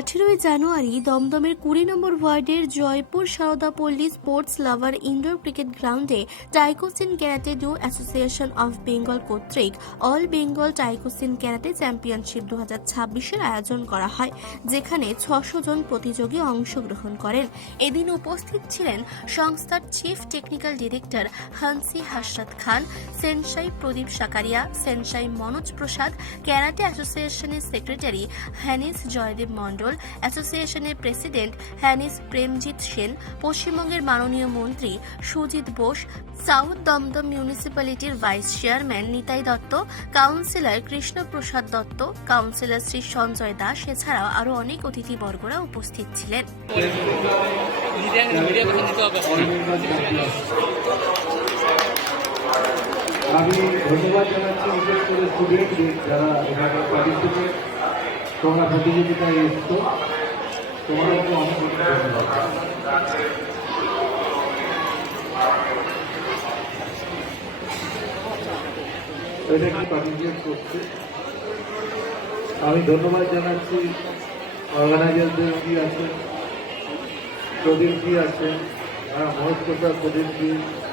18 জানুয়ারি দমদমের 20 number ওয়ার্ডের Jaipur Saradapalli sports lover indoor cricket গ্রাউন্ডে Taikoshin karate do association of Bengal কর্তৃক all Bengal Taikoshin karate championship 2026-এর আয়োজন করা হয়, যেখানে 600 জন প্রতিযোগী অংশগ্রহণ করেন। এদিন উপস্থিত ছিলেন সংস্থার chief technical director hanshi Hasrat Khan, sensei Pradip Sakaria, sensei Manoj Prasad, karate অ্যাসোসিয়েশনের সেক্রেটারি হ্যানিস জয়দেব মন্ডল, অ্যাসোসিয়েশনের প্রেসিডেন্ট হ্যানিস প্রেমজিৎ সেন, পশ্চিমবঙ্গের মাননীয় মন্ত্রী সুজিত বোস, সাউথ দমদম মিউনিসিপ্যালিটির vice chairman Nitai Dutta, councillor Krishnaprasad Dutta, councillor Shri Sanjay Das, এছাড়াও আরো অনেক অতিথিবর্গরা উপস্থিত ছিলেন। আমি ধন্যবাদ জানাচ্ছি বিশেষ করে স্টুডেন্টদের যারা এখানে পার্টিসিপেট তোমরা প্রতিযোগিতায় এসছো, তোমাদেরকে অনেক অনেক ধন্যবাদ। এটা কি পার্টিসিপেট করছে, আমি ধন্যবাদ জানাচ্ছি অর্গানাইজারদের কি আছে, প্রদীপ কি আছে, মহেশ প্রসাদ প্রদীপ কি,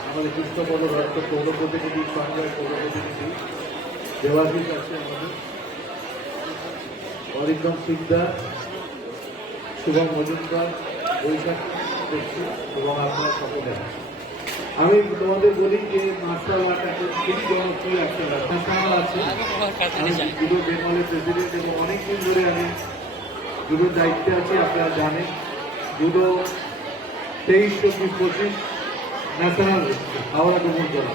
আমাদের কৃষ্ণপদ রাষ্ট্র পৌর প্রতিনিধি, সঞ্জয় পৌর প্রতিনিধি, দেবাশিস আছে আমাদের, অরিন্দম সিকদার, শুভম মজুমদার, বৈশাখ দেখছি এবং আপনার সকলে। আমি তোমাদের বলি যে মার্শাল আর্ট এখন খুবই জনপ্রিয় একটা ন্যাশনাল আছে। আমি জুডো বেঙ্গলের প্রেসিডেন্ট এবং অনেকদিন ধরে আমি জুডোর দায়িত্বে আছি। আপনারা জানেন জুডো 23, 24, 25 ন্যাশনাল হাওড়া ডুমুরজলা।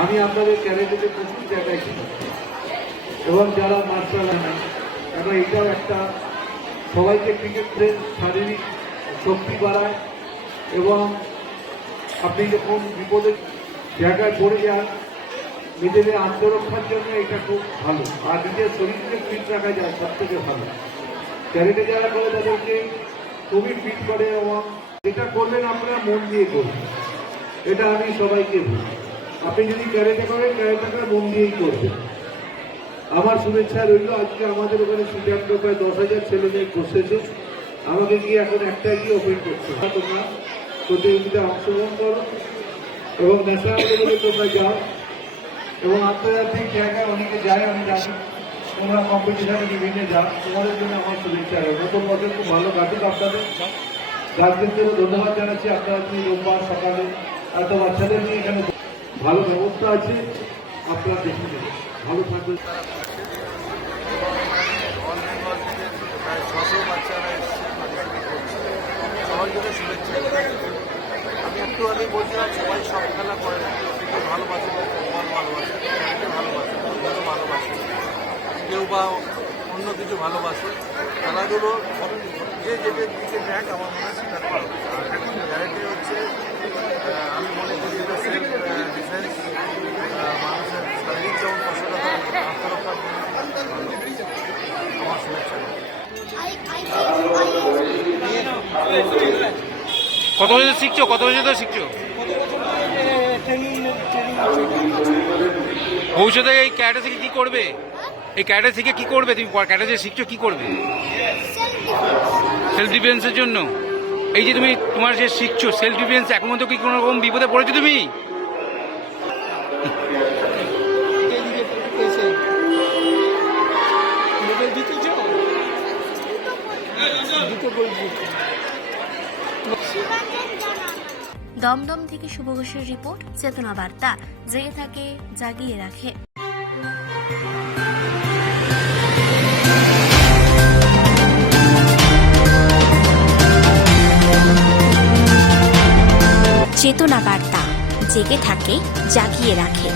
আমি আপনাদের ক্যারেটেতে প্রচুর জায়গায় ছিল এবং যারা মার্শাল আর্ট, কারণ এটাও একটা সবাইকে ক্রিকেট শারীরিক শক্তি বাড়ায় এবং আপনি যখন বিপদের জায়গায় পড়ে যান নিজেদের আত্মরক্ষার জন্য এটা খুব ভালো, আর নিজের শরীরকে ফিট রাখা যায় সব থেকে ভালো। ক্যারেটে যারা করে তাদেরকে খুবই ফিট করে এবং যেটা করবেন আপনারা মন দিয়ে করবেন, এটা আমি সবাইকে বলি। আপনি যদি ক্যারেটে করেন ক্যারেটেটা মন দিয়েই করবেন। আমার শুভেচ্ছা রইল। আজকে আমাদের ওখানে সিদ্ধান্ত প্রায় 10,000 ছেলে মেয়ে বসেছে, আমাকে গিয়ে এখন একটাই গিয়ে ওপেন করছে, তোমরা প্রতিযোগিতায় অংশগ্রহণ করো এবং ন্যাশনাল লেভেলে তোমরা যাও এবং আন্তর্জাতিক জায়গায় অনেকে যায়, আমি জানি তোমরা কম্পিটিশনে বিভিন্ন যাও। তোমাদের জন্য আমার শুভেচ্ছা রইল। নতুন বছর খুব ভালো কাটুক আপনাদের। গার্জেনদেরও ধন্যবাদ জানাচ্ছি, আপনারা কি রোববার সকালে এত বাচ্চাদের নিয়ে এখানে ভালো ব্যবস্থা আছে, আপনারা দেখে নেবেন। ভালো থাকবেন। সবার জন্য শুভেচ্ছা। আমি একটু আগে বলছিলাম সবাই সব খেলা করে না, কেউ ভালোবাসে, ফুটবল ভালোবাসে, ক্রিকেট ভালোবাসে, ফুটবল ভালোবাসে, কেউ বা অন্য কিছু ভালোবাসে। খেলাধুলো যে যেটার দিকে দেখ আমার মনে হয় সেটা ভালো। ক্যারেটে হচ্ছে আমি মনে করি এটা সেলফ ডিফেন্স, মানুষের শারীরিক যেমন কষ্টটা আত্মরক্ষার জন্য আমার শুভেচ্ছা। কত বছর শিখছো? ভবিষ্যতে এই ক্যারেটে শিখে কি করবে? তুমি ক্যারেটে শিখছো কি করবে? সেলফ ডিফেন্সের জন্য। এই যে তোমার যে শিখছো সেলফ ডিফেন্স, এখন মধ্যে কি কোনো রকম বিপদে পড়েছো তুমি? দমদম থেকে শুভ ঘোষের রিপোর্ট, চেতনা বার্তা, জেগে থাকে জাগিয়ে রাখে। চেতনা বার্তা, জেগে থাকে জাগিয়ে রাখে।